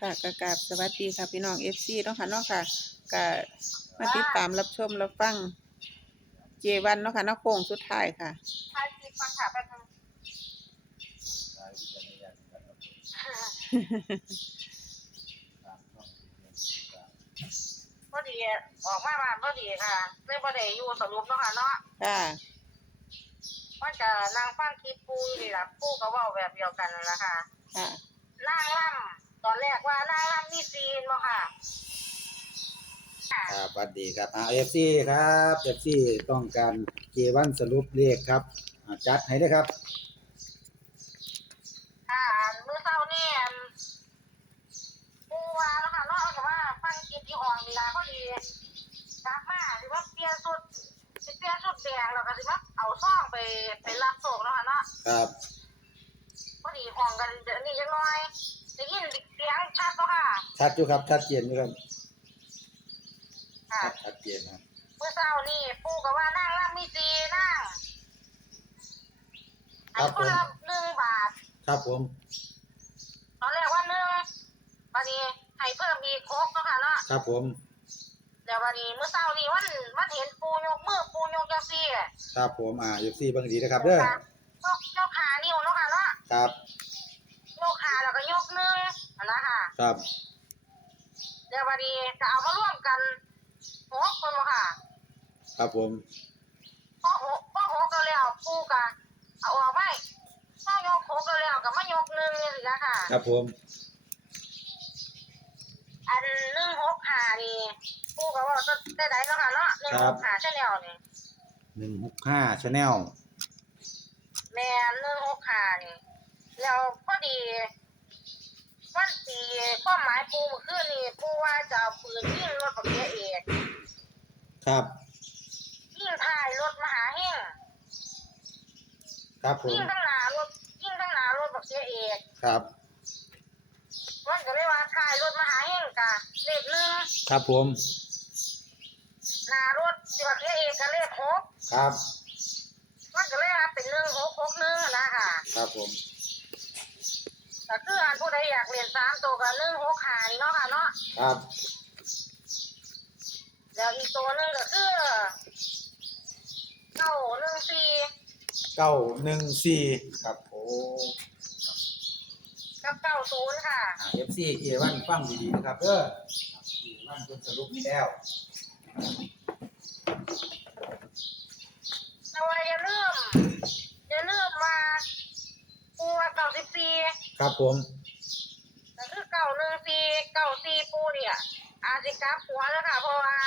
ค่ะกกราบสวัสดีค่ะพี่น้อง FC เนาะค่ะเนาะค่ะก็มาติดตามรับชมรับฟังเจวันเนาะค่ะเนาะโค้งสุดท้ายค่ะถ่ายคลิปมาค่ะแป๊บนึงพอดีออกมาบ้านพอดีค่ะเลยบ่ได้อยู่สรุปเนาะค่ะเนาะค่ะว่าจะนางฟังคลิปปูนี่ล่ะปูก็เว้าแบบเดียวกันนั่นล่ะค่ะค่ะนางล่ำ ตอนแรกว่านางล่ำมีซีนบ่ค่ะค่ะครับสวัสดีครับอ่าเอฟซีครับเอฟซีต้องการเกวันสรุปเลขครับอ่าจัดให้ด้วยครับ ค่ะมื้อเช้านี่อันปูว่าแล้วค่ะเนาะแต่ว่าฟังคลิปที่ห้องนี่ล่ะพอดีกลับมาหรือว่าเปลี่ยนชุดสิเปลี่ยนชุดแดงแล้วก็สิว่าเอาซ่องไปไปรับโศกเนาะค่ะเนาะครับ พอดีห้องกันเดี๋ยวนี้จังน้อย ได้ยินเสียงชัดเนาะค่ะชัดอยู่ครับชัดเจนอยู่ครับค่ะชัดชัดเจนครับเมื่อเช้านี่ปู่ก็ว่านั่งร่ำมีซีนั่งอันคนละหนึ่งบาท ครับผมตอนแรกว่าหนึ่งวันนี้ให้เพิ่มอีกหกเนาะค่ะเนาะครับผมเดี๋ยววันนี้เมื่อเช้านี่วันวันเห็นปูยกมือปูยกจังซี่อะครับผมอ่าเอฟซีบางดีนะครับเด้อยกยกขานิ้วเนาะค่ะเนาะครับ ยกขาแล้วก็ยกหนึ่งอันนะ ค่ะครับ เดี๋ยววันนี้จะเอามาร่วมกันหกคนบ่ค่ะครับผมพอหกพอหกก็แล้วปูกะเอาออกไปพอยกหกก็แล้วก็มายกหนึ่งนี่สินะค่ะ ครับผม อันหนึ่งหกขานี่ปูก็ว่าจะได้ไหนเนาะค่ะเนาะหนึ่งหกขาชาแนลนี่หนึ่งหกห้าชาแนลแม่นหนึ่งหกขานี่แล้วพอดี วันตีความหมายปูเมื่อคืนนี่ปูว่าจะเอาปืนยิงรถปักเกียเอกครับ ยิงท้ายรถมหาเฮงครับผมยิงทั้งหน้ารถยิงทั้งหน้ารถปักเกียเอกครับ มันก็เลยว่าท้ายรถมหาเฮงกะเลขหนึ่งครับผม หน้ารถสิปักเกียเอกกะเลขหกครับ มันก็เลยว่าเป็นหนึ่งหกหกหนึ่งนะค่ะครับผมก็คืออัน ผู้ใดอยากเรียนสามตัวกับหนึ่งหกหานี่เนาะค่ะเนาะครับแล้วอีกตัวหนึ่งก็คือเก้าหนึ่งสี่เก้าหนึ่งสี่ครับโอ้กับเก้าศูนย์ค่ะ เอฟซีเอวันฟังดีๆนะครับเด้อเอวันเป็นสรุปแล้วแต่ว่าอย่าลืมอย่าลืมว่าปูว่าเก้าสิบสี่ ครับผมก็ คือเก้าหนึ่งสี่เก้าสี่ปูเนี่ยอาจจะกลับหัวแล้วค่ะเพราะว่า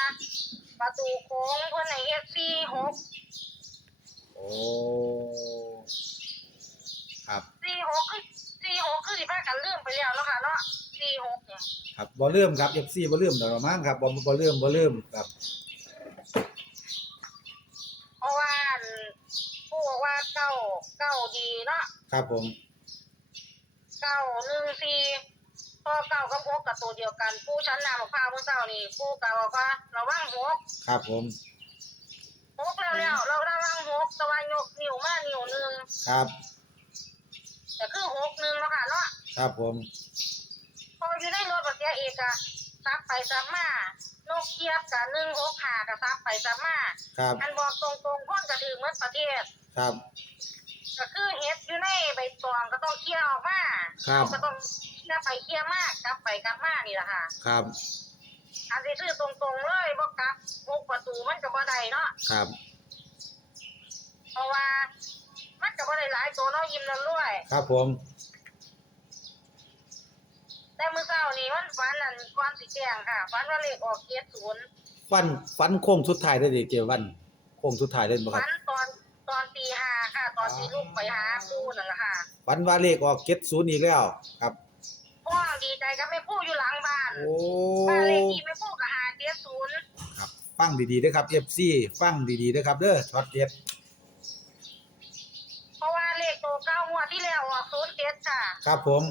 ประตูโค้งเพื่อนในเอฟซีหกโอ้ครับสี่หกคือสี่หกคือสิพากันลืมไปแล้วเนาะค่ะเนาะสี่หกเนี่ยครับบ่เริ่มครับ FC บ่เริ่มดอกมั้งครับบ่บ่เริ่มบ่เริ่มครับเพราะว่าอันผู้บอกว่าเก้าเก้าดีเนาะครับผมเก้าหนึ่งสี่ พอเก้ากับหกกับตัวเดียวกัน ผู้ชั้นนำของพร้าวเมื่อเช้านี่ผู้กล่าวว่าระวังหกครับผมหกแล้วแล้วเราระวังหกตะวันยกนิ้วมานิ้วหนึ่งครับแต่คือหกหนึ่งเนาะค่ะเนาะครับผม พออยู่ในรถแบบเนี้ยเอกอะซับไปซับมานกเกียบกับหนึ่งหกขากับซับไปซับมาครับอันบอกตรงๆพ้นกระถือเมื่อประเทศครับก็คือเฮ็ดอยู่ในใบตองก็ต้องเคลียร์ออกมาครับก็ต้องเคลี ยร์ไปเคลียร์มากกลับไปกลับมานี่แหละค่ะครับ อันที่ซื้อตรงๆเลยบ่กลับพกประตูมันก็บ่ได้เนาะครับ เพราะว่า มันก็บ่ได้หลายตัวเนาะยิ้มนั่นรวยครับผม แต่มื้อเช้านี้มันฝันนั่นก่อนสิแจ้งค่ะฝันว่าเลขออก70ฟัน ฟันโค้งสุดท้ายได้ดิเกวันโค้งสุดท้ายเล่นบ่คฝัรับ นตอนตอนตีห้าค่ะ ตอนที่ลูกไปหาปู่นั่นแหละค่ะ ฟันว่าเลขออก70อีกแล้ว ครับ พ่อดีใจก็ไม่พูดอยู่หลังบ้านโอ้บ้านเลขที่ไม่พูดก็หา70ครับฟังดีๆเด้อครับ FC ฟังดีๆเด้อครับเด้อช็อตเด็ดเพราะว่าเลขตัวเก้างวดที่แล้วออก07ค่ะครับผม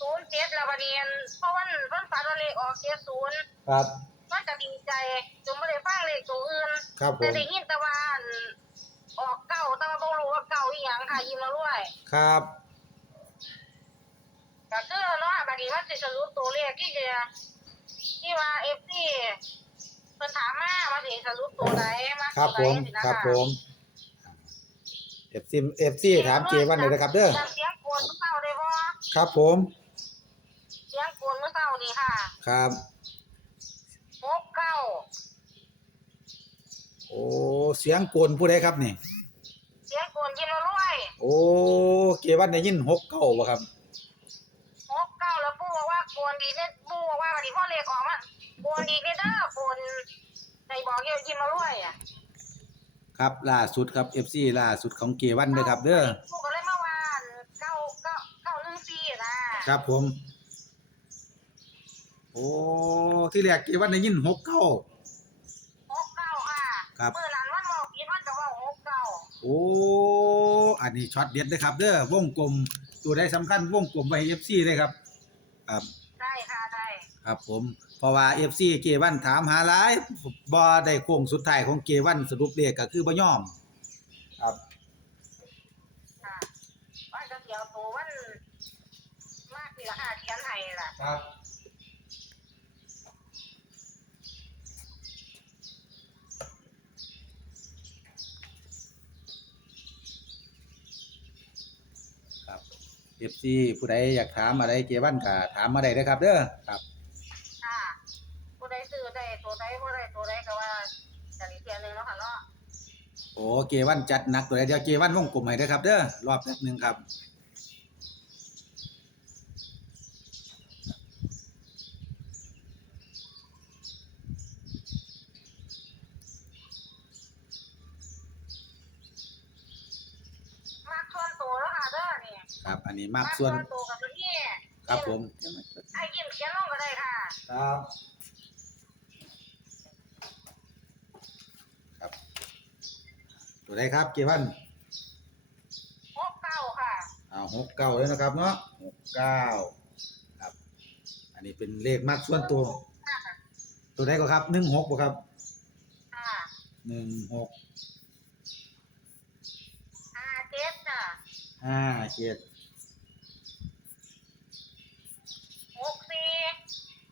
ศูนย์เจ็ดละบัดเรียนเพราะวันวันฝันว่าเลขออกเจ็ดศูนย์ครับมันก็ดีใจจนไม่ได้ฟังเลขตัวอื่นครับผแต่มได้ยินแต่ว่าอันออกเก่าแต่ว่าบ่รู้ว่าเก่าอีหยังค่ะยิ้มแล้วรวย ครับ ก็คือเนาะบัดนี้มันสิสรุปตัวเลขที่จะที่ว่า FC เพิ่นถามมาว่าสิสรุปตัวใดมาครับตัวผใดมสินะะครับผมเอฟซีเอฟซีถามเจวันเลยนะครับเด้อจำเสียงโกนเมื่อเช้าได้บ่ครับผมเสียงโกนเมื่อเช้านี่ค่ะครับหกเก้าโอ้เสียงกลนผู้ใดครับนี่ เสียงโกนกินแล้วรวยโอ้เจวันได้ยินหกเก้าบ่ครับ หกเก้าแล้วปู่บอกว่าโกนดีเนี่ยปู่บอกว่าวันนี้พ่อเลขออกมาโกนดีเนี่ยเด้อโกนในบอกเกี่ยวกินมารวยอะ ครับล่าสุดครับ FC ล่าสุดของเกวันเด้อครับ เด้อปู่ก็เลยเมื่อวานเก้าเก้าเก้าหนึ่งสี่นะครับผม โอ้ที่แรกเกวันได้ยินหกเก้า หกเก้าค่ะครับ เมื่อนั้นวันบอกกินวันจะว่าหกเก้าโอ้อันนี้ช็อตเด็ดเลยครับเด้อวงกลมตัวได้สำคัญวงกลมไว้ FC เลยครับครับ ได้ค่ะได้ครับผม เพราะว่า FC เกวันถามหาหลายบ่ได้โค้งสุดท้ายของเกวันสรุปเลขก็คือบ่ยอม ครับค่ะวันจะเสียวตัววันมากนี่ละค่ะเขียนให้ล่ะครับครับ FC ผู้ใดอยากถามอะไรเกวันก็ถามมาได้เด้อครับเด้อครับ ค่ะผู้ใดซื้อได้ ตัวใดผู้ใดตัวใดก็ว่าจะอีกเทียนหนึงเนาะค่ะเนาะโอ้เกวันจัดหนักตัวใดเดียวเกวันวงกลมให้เด้อครับเด้อรอบแป๊บหนึงครับ มากส่วนตัวแล้วค่ะเด้อนี่ครับ อันนี้มากส่วนตัวกับตัวนี้ครับผมเดี๋ยวมาจดไอ้ยิ้มเขียนลงก็ได้ค่ะ ครับครับ ตัวใดครับเกวันหกเก้าค่ะอ่าหกเก้าเลยนะครับเนาะหกเก้าครับ อันนี้เป็นเลขมากส่วนตัว ค่ะตัวใดก็ครับหนึ่งหกบ่ครับค่ะหนึ่งหกห้าเจ็ดจ้ะห้าเจ็ดหกสี่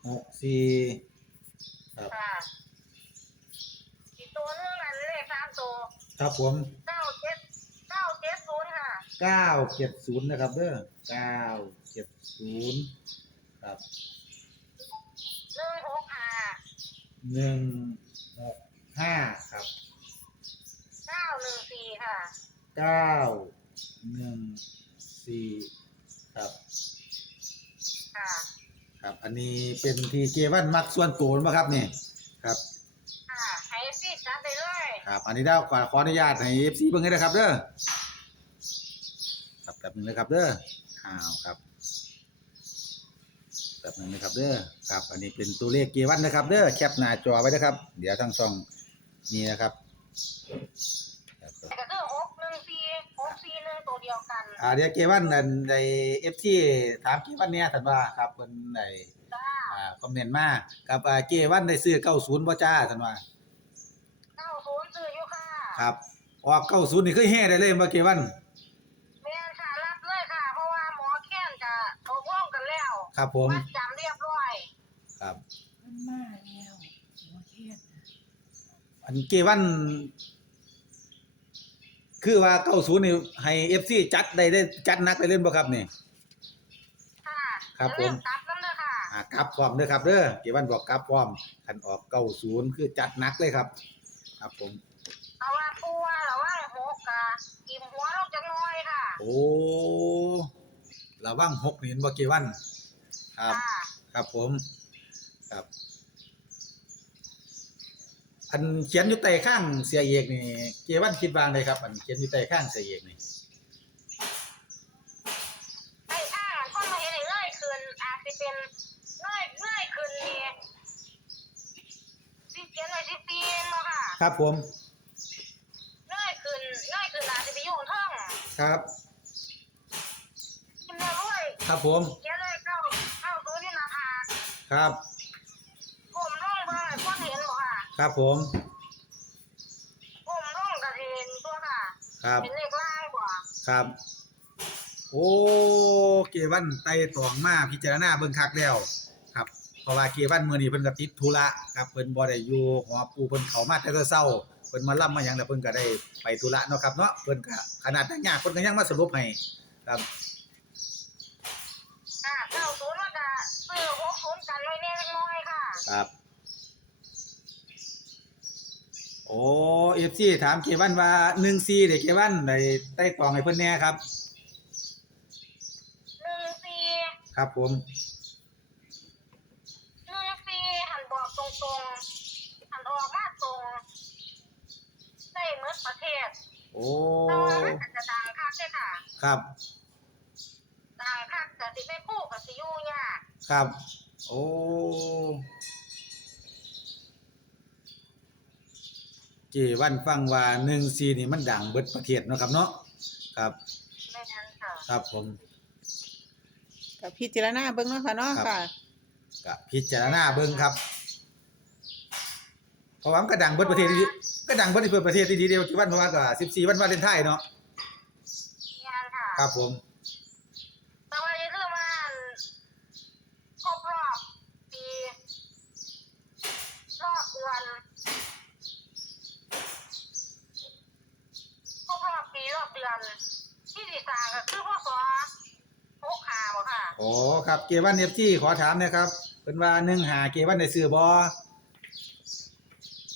หกสี่ครับค่ะอีกตัวหนึงอันเลขสามตัว ครับผมเก้าเจ็ดเก้าเจ็ดศูนย์ค่ะเก้าเจ็ดศูนย์นะครับเด้อเก้าเจ็ดศูนย์ครับหนึ่งหกห้าหนึ่งหกห้าครับเก้าหนึ่งสี่ค่ะเก้าหนึ่งสี่ครับ ค่ะ ครับ อันนี้เป็นทีเจวันมักส่วนตัวมั้ครับนี่ครับ ค่ะให้ซีจัดไปเลย ครับอันนี้ได้ขอขออนุญาตให้เอฟซีเบิ่งให้นะครับเด้อครับแบบนึงนะครับเด้ออ้าวครับแบบนึงนะครับเด้อครับ อันนี้เป็นตัวเลขเจวันนะครับเด้อแคปหน้าจอไว้นะครับ เดี๋ยวทั้งช่องนี่นะครับครับแต่ก็คือหกหนึ่งสี่หกสี่หนึ่งตัวเดียวกันอ่าเดี๋ยวเจวันในในเอฟซีถามเจวันเนี่ยท่านว่าครับเพิ่นในจ้าอ่าคอมเมนต์มากับอ่าเจวันได้ซื้อ90บ่จ้าท่านว่า เก้าศูนย์ซื้ออยู่ ค่ะครับออก90นี่คือแฮ่ได้เลยบ่เจวันแม่นค่ะรับเลยค่ะ เพราะว่าหมอแค้นกับเขาร่วมกันแล้วครับผมมัดจำเรียบร้อยครับ มันมาแล้วหัวเทียนอันเกวัน คือว่าเก้าศูนย์นี่ให้ FC จัดได้ได้จัดหนักได้เล่นบ่ครับนี่ ค่ะครับผมเองกลับนั่นเลยค่ะ อ่ากลับพร้อมเด้อครับเด้อเกวันบอกกลับพร้อมคันออก90คือจัดหนักเลยครับ ครับผม เพราะว่าปัวระว่างหกกะกิมหัวลงจังน้อยค่ะโอ้ระวังหกนี่เห็นบ่เกวันครับ ค่ะครับผม ครับ อันเขียนอยู่ใต้ข้างเสียเอกนี่เกวันคิดวางเลยครับ อันเขียนอยู่ใต้ข้างเสียเอกนี่ไอ้อ่างคนมาเห็นไอ้เลื่อยคืนอาจจะเป็นเลื่อยเลื่อยคืนนี่สิเขียนไว้สิปีนมาค่ะ ครับผม เลื่อยคืนเลื่อยคืนอาจจะไปอยู่ท่อง ครับ กินเนื้อด้วยครับผมเขียนเลยเข้าเข้าตัวที่หนาผากครับผมร่องเบอร์คนเห็นบ่ค่ะครับผมผมร่องกระเทนตัวค่ะ ครับ เป็นเลขล่างบ่ครับ โอ้เกวันไต่ตองมาพิจารณาเบิ่งคักแล้วครับ เพราะว่าเกวันมื้อนี้เพิ่นก็ติดธุระครับเพิ่นบ่ได้อยู่หอปู่เพิ่นเข้ามาแต่เช้า เพิ่นมาล่ำมาหยังแล้วเพิ่นก็ได้ไปธุระเนาะครับเนาะเพิ่นก็ขนาดยากๆเพิ่นก็ยังมาสรุปให้ครับค่ะเก้าศูนย์ว่าจะซื้อหกศูนย์กันไว้แน่เล็กน้อยค่ะ ครับ โอ้ FC ถามเกวันว่า14เด้เกวันได้ไต่ตองให้เพิ่นแหน่ครับหนึ่งสี่ครับผม หนึ่งสี่หันบอกตรงๆหันออกมาตรงได้เมื่อประเทศ โอ้ แต่ว่ามันจะดังคักใช่ ค่ะครับดังคักแต่สิไม่พูดกับสิอยู่ยากครับ โอ้เจวันฟังว่า14นี่มันดังเบิดประเทศเนาะครับเนาะครับไม่นั้นค่ะ ครับผม กับพิจารณาเบิ่งเนาะค่ะเนาะครับ ค่ะ ก็พิจารณาเบิ่งครับ เพราะว่ามันก็ดังเบิดประเทศดีก็ดังเบิดในประเทศดีๆเดียวที่วันเพราะว่าก็14วันวาเลนไทน์เนาะงาน ค่ะครับผม แต่ว่าอย่าลืมว่าครบรอบปีรอบเดือนครบรอบปีรอบเดือนที่ดีสร้างก็คือพ่อสอพกขาบ่ค่ะโอ้ครับเกวัน FG ขอถามหนะครับเพิ่นว่า1หาเกวันได้ซื้อบ่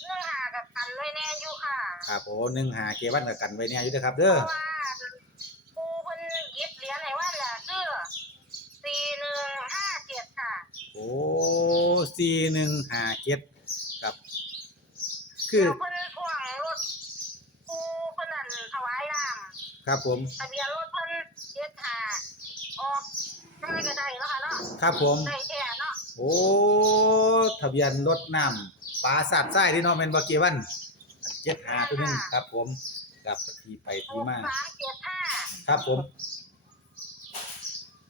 เรื่องหากับกันไว้แน่อยู่ค่ะ ครับโอ้1หาเกวันก็กันไว้แน่อยู่เด้อครับเพเด้อราะว่าครูเพิ่นหยิบเหรียญให้ว่าแหละชื่อสี่หนึ่งห้าเจ็ดค่ะ โอ้41หาเจ็ดครับ คือแล้วเพิ่นพ่วงรถครูเพิ่นนั่นถวายน้ำครับผมทะเบียนรถเพิ่นเจ็ดหาออกได้ก็ได้เนาะค่ะเนาะครับผม ได้แค่เนาะโอ้ทะเบียนรถน้ำปราสาททรายที่เนาะแม่นบ่เกวันเจ็ดหาตัวหนึงครับผมกับที่ไปหที่กมาสามเจ็ดห้าครับผม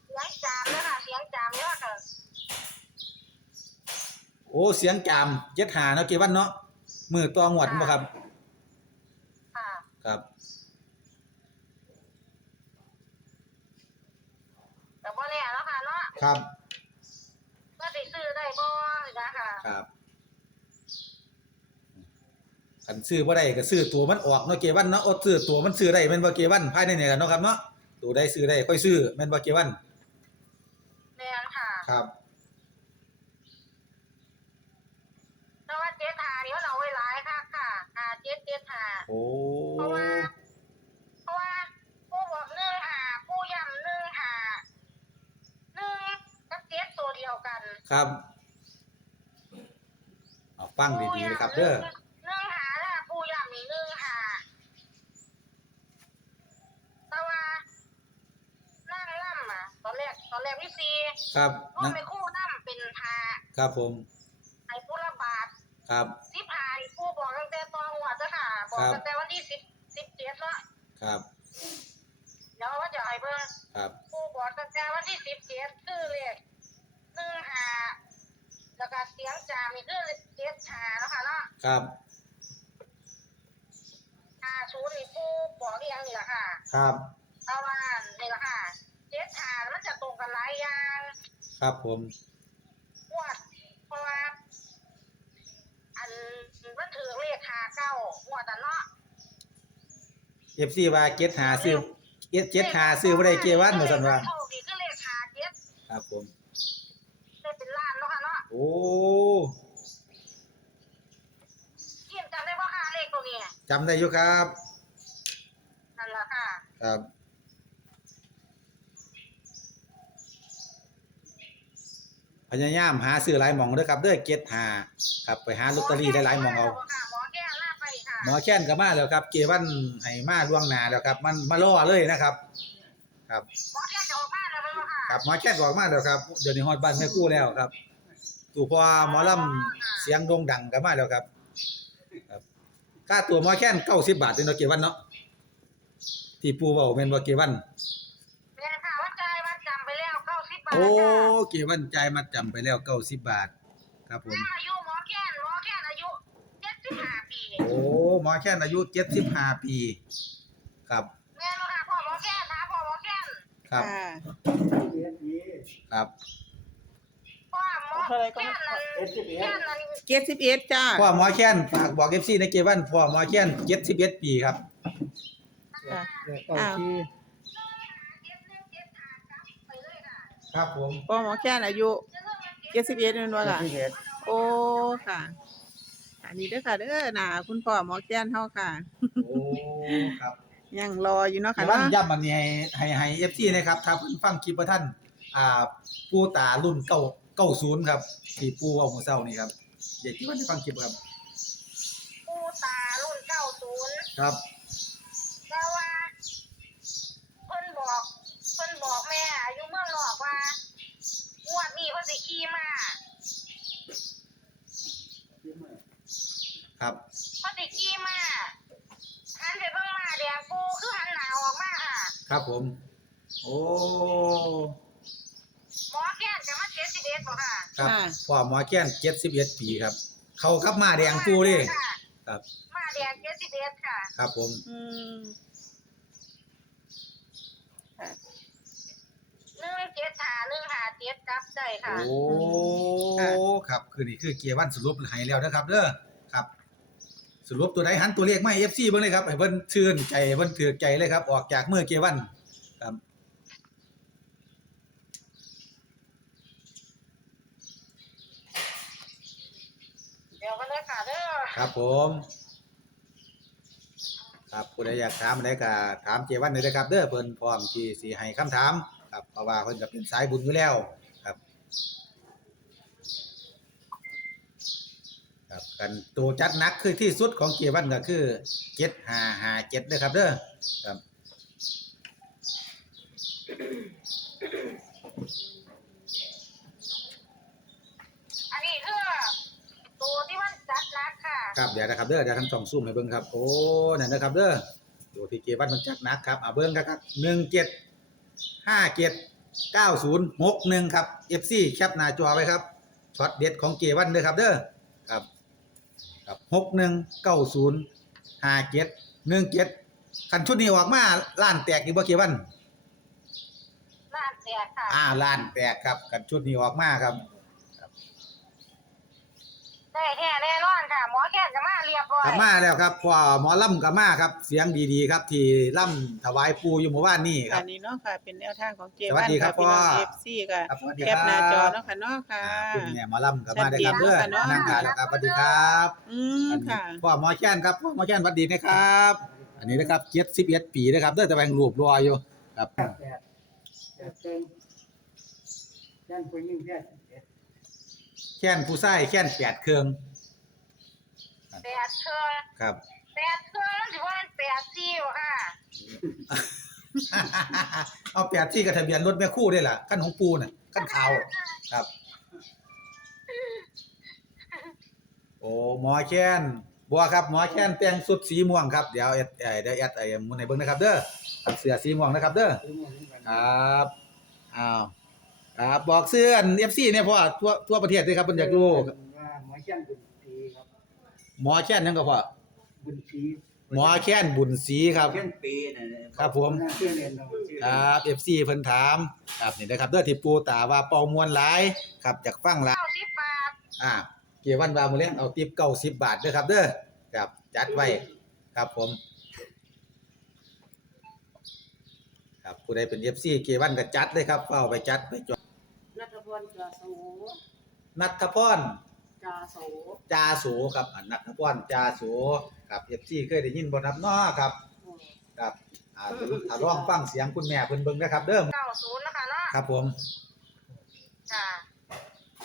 เสียงจามเด้อค่ะเสียงจามเนาะค่ะ โอ้เสียงจามเจ็ดหาเนาะเกวันเนาะมือตัวงวดบ่ครับ ค่ะ ครับ แต่บ่แน่เนาะค่ะเนาะครับก็สิซื้อได้บ่นะค่ะ ครับคันซื้อบ่ได้ก็ซื้อตัวมันออกเนาะเกวันเนาะอดซื้อตัวมันซื้อได้แม่นบ่เกวันภายในเนี่ยกันเนาะครับเนาะตัวได้ซื้อได้ค่อยซื้อแม่นบ่เกวันแม่นค่ะ ครับ แต่ว่าเจ็ดหานี่มันเอาไว้หลายค่ะค่ะหาเจ็ดเจ็ดหา โอ้เพราะว่า เพราะว่าผู้บอกหนึ่งหาผู้ย้ำหนึ่งหาหนึ่งกับเจ็ดตัวเดียวกันครับเอาฟังดีๆนะครับเด้อหนึ่งหาแล้วผู้ย้ำนี่หนึ่งหาแต่ว่านั่งล่ำอะตอนแรกตอนแรกพี่ซีครับร่วมนะไปคู่นั่เป็นหาครับผมไอ้ผู้ละบาทครับ สิบหานี่ผู้บอกตั้งแต่ตอนหัว จ้ะค่ะบอกตั้งแต่วันที่สิบสิบเจ็ดแล้วครับ เดี๋ยวว่าจะให้เบิ่งครับผู้บอกตั้งแต่วันที่สิบเจ็ดคือเลขหนึ่งหาแล้วก็เสียงจามนี่คือเจ็ดหาแล้วค่ะเนาะครับ หาศูนย์นี่ผู้บอกอีกอย่างนี่แหละค่ะครับเอาว่านี่แหละค่ะเจ็ดหามันจะตรงกันหลายอย่าง ครับผม เลขหาเก้างวดอันเนาะ FC ว่าเก็ตหาซื้อเก็ตเจ็ดหาซื้อบ่ได้เกวันว่าซั่นว่าโชคดีคือเลขหาเจ็ดครับผม ได้เป็นล้านเนาะค่ะเนาะโอ้เกี่ยมจำได้ว่าค่ะเลขตัวนี้จำได้อยู่ครับ นั่นแหละค่ะครับ พยายามหาซื้อหลายหม่องเด้อครับเด้อเก็ตหาครับไปหาลอตเตอรี่หลายๆหม่องเอาหม หมอแค้นก็มาแล้วครับ เกวันให้มาล่วงหน้าแล้วครับ มันมาล่อเลยนะครับ ครับหมอแก้วจะออกบ้านแล้วไหมคะครับหมอแค้นบอกมาแล้วครับเดี๋ยวนี้ฮอดบ้านแม่กู้แล้วครับตู่พอหมอลำเสียงโด่งดังก็มาแล้วครับครับค่าตัวหมอแค้น90บาทเนาะเกวันเนาะที่ปูเว้าแม่นบ่เกวันแม่ค่ะวัดใจวัดจำไปแล้วเก้าสิบบาทโอ้ค่ะเกวันจ่ายมาจำไปแล้ว90บาท ครับผมแม่อายุหมอแก้วหมอแก้วอายุเจ็ดสิบห้าปีโอ้ หมอแค้นอายุ75ปี ครับ แม่ลูกค่ะพ่อหมอแก้วนะพ่อหมอแก้วครับ ค่ะครับพ่อหมอเท่าไหร่ก็แค่นั้นแค่นั้นเจ็ดสิบเอ็ดจ้าพ่อหมอแค้นฝากบอก FC ในเกวันพ่อหมอแค้น71ปีครับ ค่ะเดี๋ยวต่ออ้าวที่เจ็ดหนึ่งเจ็ดห้ากลับไปเลยค่ะครับผมพ่อหมอแค่นอายุเจ็ดสิบเอ็ดนั่นว่าล่ะที่เฮ็ดโอ้ค่ะอั นนี้เด้อค่ะเด้อหนาคุณพ่อหมอแก้นเฮาค่ะ โอ้ครับ ยังรออยู่เนาะแต่ค่ะว่าเนาะย้ำอันนี้ให้ให้ให้ FC นะครับถ้าเพิ่นฟังคลิปว่าท่านอ่าปู่ตารุ่นเก้าเก้าศูนย์ครับที่ปู่เอามื้อเช้านี่ครับเด็กที่ว่าได้ฟังคลิปครับ ปูตารุ่นเก้าศูนย์ครับ แต่ว่าเพิ่นบอกเพิ่นบอกแม่อยู่เมืองนอกว่างวดนี้เพิ่นสิขี่มา ครับเพิ่นสิขี่มาหันไปเบิ่งมาแดงปูคือหันหน้าออกมาค่ะครับผม โอ้หมอแก้นจะมาเจ็ดสิบเอ็ดบ่ค่ะครับค่ะ พ่อหมอแค้น71ปีครับ เขากลับมาแดงปู่เด้ค่ะครับ มาแดงเจ็ดสิบเอ็ดค่ะครับผม อืมค่ะหนึ่งเจ็ดหาหนึ่งหาเจ็ดกลับได้ค่ะ โอ้ ครับ คือนี่คือเกียร์วันสรุปให้แล้วนะครับเด้อครับ สรุปตัวใดหันตัวเลขมาให้ FC เบิ่งเลยครับให้เพิ่นชื่นใจเพิ่นถือใจเลยครับ ออกจากมือเกียร์วันครับเดี๋ยวกันเลยค่ะเด้อครับผม ครับผู้ใดอยากถามอะไรก็ถามเจวันได้เลยครับ เด้อเพิ่นพร้อมที่สิให้คำถามครับเพราะว่าเพิ่นก็เป็นสายบุญอยู่แล้ว ครับ ครับ กันตัวจัดหนักคือที่สุดของเกียร์วันก็คือ7557เด้อครับเด้อครับอันนี้คือตัวที่มันจัดนักค่ะ ครับเดี๋ยวนะครับเด้อเดี๋ยวทั้งสองซูมให้เบิ่งครับโอ้นั่นนะครับเด้อดูที่เกวันมันจัดหนักครับอ่าเบิ่งครับหนึ่งเจ็ดห้าเจ็ดเก้าศูนย์หกหนึ่งครับ FC แคปหน้าจอไว้ครับช็อตเด็ดของเกวันเด้อครับเด้อครับ ครับ หกหนึ่งเก้าศูนย์ห้าเจ็ดหนึ่งเจ็ดคันชุดนี้ออกมาล้านแตกอีกบ่เกวันน่าแตกค่ะ อ่าล้านแตกครับคันชุดนี้ออกมาครับ ได้แท้แน่นอนค่ะ หมอแค่จะมาเรียบร้อยกลับมาแล้วครับพ่อหมอล่ำกลับมาครับ เสียงดีๆครับ ที่ล่ำถวายปูอยู่หมู่บ้านนี่คอัรับ นนี้เนาะค่ะเป็นแนวทางของเจสวัวัสนดีครัค่ะบพี่น้องพ่อ เอฟซีค่ะครับสวัสดีแคคปรับหน้าจอเนาะค่ะเนาะค่ะ คุณแม่หมอล่ำกลับมาได้ครับชัดเจนเด้อเนาะนั่งทานแล้วครับสวัสดีครับอืมอันนี้ค่ะ พ่อหมอแค้นครับพ่อหมอแค้นสวัสดีนะครับ อันนี้นะครับเจ็ดสิบเอ็ดปีนะครับเด้อแต่แบงรูปรออยู่ครับ แปดแปดแปดเต็มย่านผู้ยิ่งแค่สิบเอ็ดแค้นผู้ชายแค้นแปดเครื่องแปดเครื่องครับแปดเครื่องถือว่ามันแปดซี่วะค่ะเอาแปดที่กับทะเบียนรถแม่คู่ได้ล่ะขั้นของปูน่ะขั้นขาวครับ โอ้หมอแค้นบัวครับ หมอแค้นแต่งสุดสีม่วงครับเดี๋ยวเอ็ดเอ่อเดี๋ยวแอดไอ้มุนให้เบิ่งนะครับ เด้อครับเสื้อสีม่วงนะครับ เด้อซื้อหมดนี่กันครับอ้าว ครับบอกเสื้ออัน FC เนี่ยเพราะว่าทั่วทั่วประเทศเลยครับเพิ่นอยากรู้ว่าหมอแค้นบุญศรีครับ หมอแค้นหยังก็พอบุญศรีหมอแค้นบุญศรีครับ เช่นปีนั่นแหละครับผม น่าเชื่อเรียนเราครับ FC เพิ่นถามครับนี่นะครับเด้อที่ปูตาว่าเป่ามวนหลายครับอยากฟังหลายเก้าสิบบาทอ่าเกียร์วันวามื้อแลงเอาติป90บาทเด้อครับ เด้อครับจัดไว้ครับผม ครับผู้ใดเป็น FC เกียร์วันก็จัดเลยครับเอาไปจัดไปจ ดนัทพรจาโสนัทพรจาโสจาโสครับอันนัทพรจาโสครับ FC เคยได้ยินบ่ครับเนาะครับอืมครับอ่าถ้าลองฟังเสียงคุณแม่เพิ่นเบิ่งนะครับ เด้อเก้าศูนย์นะคะเนาะครับผมจ้า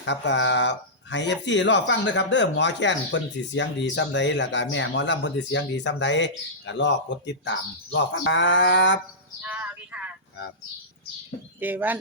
ครับอ่าให้ FC รอฟังนะครับเด้อหมอแค้นเพิ่นสิเสียงดีซ้ำใดแล้วก็แม่หมอลำเพิ่นสิเสียงดีซ้ำใดก็รอกดติดตามรอฟังครับจ้าดีค่ะ ครับ เจวัน